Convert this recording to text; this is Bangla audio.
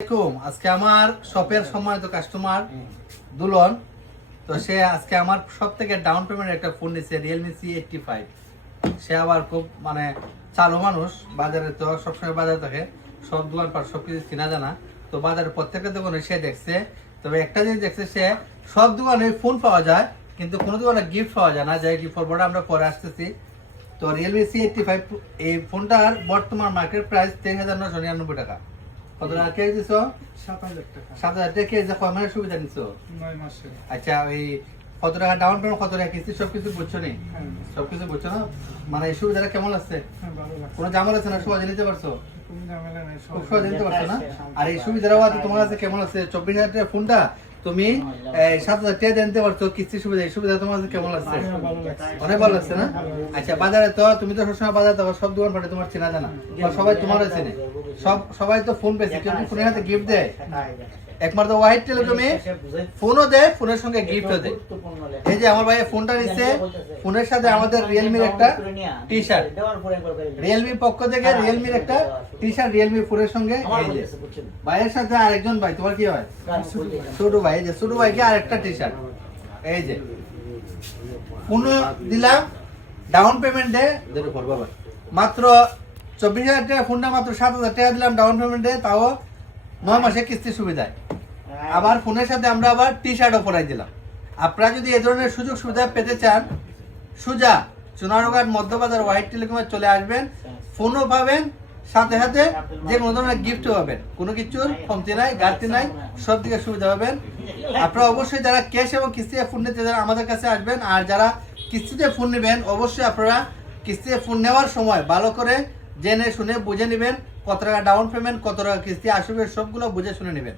আজকে আমার শপের সম্মানিত কাস্টমার দুলন, তো সে আজকে আমার সব থেকে ডাউন পেমেন্ট একটা ফোন নিচ্ছে রিয়েলমি C85। সে আবার খুব চালু মানুষ, বাজারে তো সবসময় বাজারে থাকে, সব দোকানপাট সবকিছু চেনা জানা। তো বাজারে প্রত্যেকটা দোকানে সে দেখছে, তবে একটা জিনিস দেখছে, সে সব দোকানে ফোন পাওয়া যায় কিন্তু কোনো দোকানে গিফট পাওয়া যায় না, যাই গিফট ফরওয়ার্ড আমরা পরে আসতেছি। তো রিয়েলমি C85 এই ফোনটার বর্তমান মার্কেট প্রাইস 23,999 টাকা। কত টাকা কেজি দিছো? 7,000 টাকা। 7,000 টাকা কেজি কমের সুবিধা নিছো? 9 মাসে। আচ্ছা, ওই কত টাকা ডাউন পেমেন্ট, কত টাকা কিস্তি, সবকিছু বুঝছো নি? হ্যাঁ। সবকিছু বুঝছো না? এই সুবিধাটা কেমন লাগছে? হ্যাঁ, ভালো লাগছে। কোনো ঝামেলা আছে না? সহজে নিতে পারছো? কোনো ঝামেলা নাই, খুব সব সহজে নিতে পারছো না? আর এই সুবিধাটা তোমার কাছে কেমন লাগছে? 24,000 টাকার ফোনটা তুমি 7,000 টাকা নিতে পারছো কিস্তি সুবিধা, এই সুবিধা তোমার কাছে কেমন লাগছে? ভালো লাগছে। অনেক ভালো লাগছে না? আচ্ছা, বাজারে তো তুমি তো সবসময় বাজারে থাকো, সব দোকান পাটে তোমার চেনা জানা, বা সবাই তোমার চেনে, সবাই তো ফোন পেয়েছে, কেউ ফোনের হাতে গিফট দেয়। একমাত্র হোয়াইট টেলিকমে ফোনও দেয়, ফোনের সঙ্গে গিফটও দেয়। এই যে আমার ভাই ফোনটা নিচ্ছে, ফোনের সাথে আমাদের রিয়েলমির একটা টি শার্ট, রিয়েলমির পক্ষ থেকে রিয়েলমির একটা টি শার্ট, রিয়েলমি ফোনের সঙ্গে। এই যে ভাইয়ের সাথে আরেকজন ভাই, তোমার কি হয়? ছোট ভাই। এই যে ছোট ভাইকে আরেকটা টি শার্ট। এই যে ফোন দিলাম ডাউন পেমেন্টে, মাত্র 24,000 টাকা ফোনটা, মাত্র 7,000 টাকা দিলাম ডাউন পেমেন্টে, তাও 9 মাসে কিস্তি সুবিধায়। আবার ফোনের সাথে আমরা আবার টি শার্টও পরাই দিলাম। আপনারা যদি এই ধরনের সুযোগ সুবিধা পেতে চান, সোজা চুনারুঘাট মধ্যবাজার হোয়াইট টেলিকমে চলে আসবেন, ফোনও পাবেন, সাথে সাথে যে কোনো ধরনের গিফটও পাবেন, কোনো কিছুর কমতি নাই, ঘাটতি নাই, সব দিকে সুবিধা পাবেন। আপনারা অবশ্যই যারা ক্যাশ এবং কিস্তিতে ফোন নিতে যারা আমাদের কাছে আসবেন, আর যারা কিস্তিতে ফোন নেবেন অবশ্যই আপনারা কিস্তিতে ফোন নেওয়ার সময় ভালো করে জেনে শুনে বুঝে নেবেন, কত টাকা ডাউন পেমেন্ট, কত টাকা কিস্তি আসবে, সবগুলো বুঝে শুনে নেবেন।